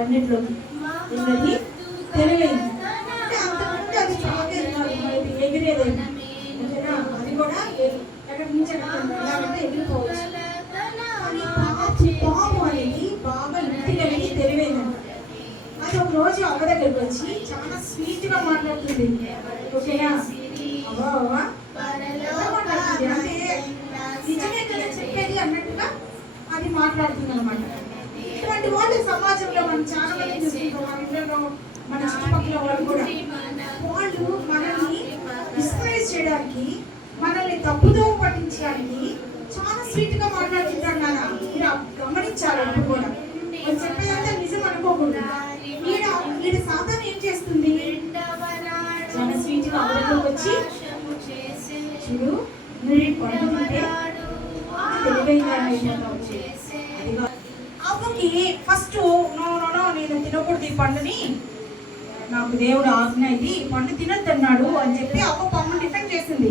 అన్నింటిలోకి ఏంటది తెలివైంది. అంటే అంతకుముందు అది ఎగిరేదేమో, ఓకేనా? అది కూడా ఎక్కడి నుంచి ఎలాగంటే ఎగిరిపోవచ్చు. కానీ పాము అనేది బాగా ఇంటి కలిగి తెలివైందంట. అది ఒక రోజు అవ్వ దగ్గరికి వచ్చి చాలా స్వీట్గా మాట్లాడుతుంది, ఓకేనా? అవ్వ అవ్వ మాట్లాడుతుంది, అంటే నిజమే కదా చెప్పేది అన్నట్టుగా అది మాట్లాడుతుంది అనమాట. ఇటువంటి వాళ్ళు సమాజంలో మనం చాలా మంది చూస్తుంటాం, మన ఇంట్లో మన చుట్టుపక్కల వాళ్ళు కూడా. వాళ్ళు మనల్ని డిస్కరేజ్ చేయడానికి, మనల్ని తప్పుదో పట్టించడానికి చాలా స్వీట్ గా మాట్లాడుతుంటారు నాన్న. మీరు గమనించాలి. అప్పుడు కూడా వాళ్ళు చెప్పేదంతా నిజం అనుకోకూడదు. ఈడ సాధారణ ఏం చేస్తుంది, చాలా స్వీట్ గా అవడానికి వచ్చి చూడు నువ్వు పండుకుంటే తెలివైందా వచ్చి అవ్వకి ఫస్ట్ నో నేను తినకూడదు ఈ పండుని, నాకు దేవుడు ఆజ్ఞ ఇది, పండు తినొద్దన్నాడు అని చెప్పి అవ్వ పండుని డిఫెండ్ చేసింది.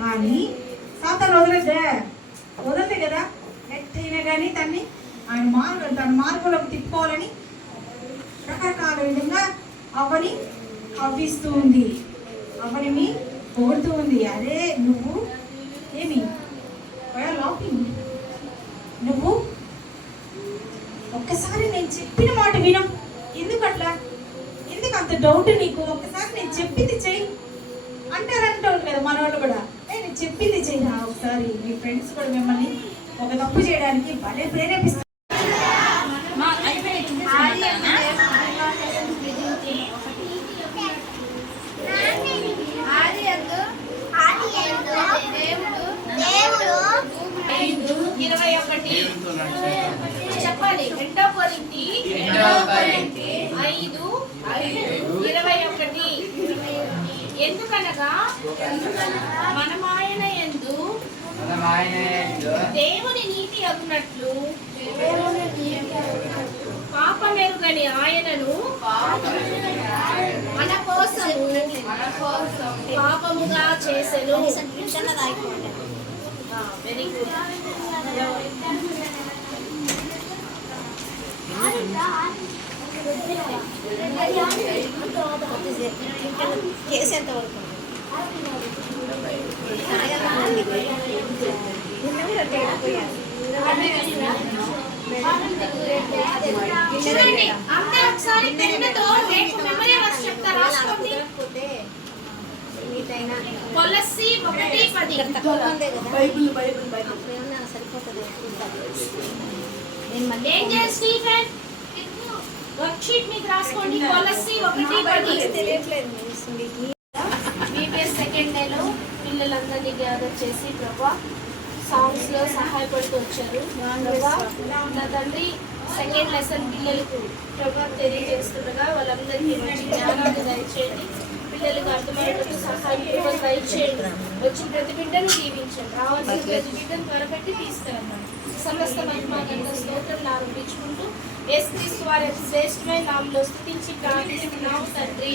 కానీ సాతాను వదలదే కదా, ఎట్టయినా కానీ తన మార్గంలోకి తిప్పుకోవాలని రకరకాల విధంగా అవ్వని కవ్విస్తూ ఉంది, అవ్వని పొగుడుతూ ఉంది. అరే నువ్వు ఏమి లాకింగ్, నువ్వు ఒక్కసారి నేను చెప్పిన మాట వినం, ఎందుకట్లా, ఎందుకు అంత డౌట్ నీకు, ఒక్కసారి నేను చెప్పింది చెయ్యి అంటారు కదా మన వాళ్ళు కూడా. నేను చెప్పింది చెయ్యి ఒకసారి. మీ ఫ్రెండ్స్ కూడా మిమ్మల్ని ఒక తప్పు చేయడానికి భలే ప్రేరేపిస్తారు. చెప్పాలి. 2 కొరింథీ 5:21. ఎందుకనగా మనమాయన యందు దేవుని నీతి అగునట్లు పాపమెరుగని ఆయనను మన కోసం పాపముగా చేసెను. Very good. చేసేంత వరకు చూడండి అందరూ ఒకసారి పెన్నుతో రేపు మెమరీ వర్స్ చెప్తా రాసుకోండి. కొలస్సీ 1:10. ఏం చేయాలి స్టీఫెన్? వర్క్షీట్ మీకు రాసుకోండి. కొలస్సీ 1:10. బీపీఎస్ సెకండ్ డేలో పిల్లలందరినీ గ్యాదర్ చేసి ప్రభా సాంగ్స్ లో సహాయపడుతూ వచ్చారు. నా తండ్రి సెకండ్ లెసన్ పిల్లలకు ప్రభా తెలియజేస్తుండగా వాళ్ళందరికీ మంచి జ్ఞానాన్ని దయచేయండి, పిల్లలకు అర్థమయ్యేటట్టు సహాయం దయచేయండి. వచ్చిన ప్రతి బిడ్డను దీవించండి, రావాల్సిన ప్రతి బిడ్డను త్వరపెట్టి తీసుకురండి. సమస్త మహిమానంద స్తోత్రం ఆరంభించుకుంటూ యేసుక్రీస్తు వారి శ్రేష్టమైన నామములో స్తుతించి ప్రార్థిస్తున్నాము తండ్రి.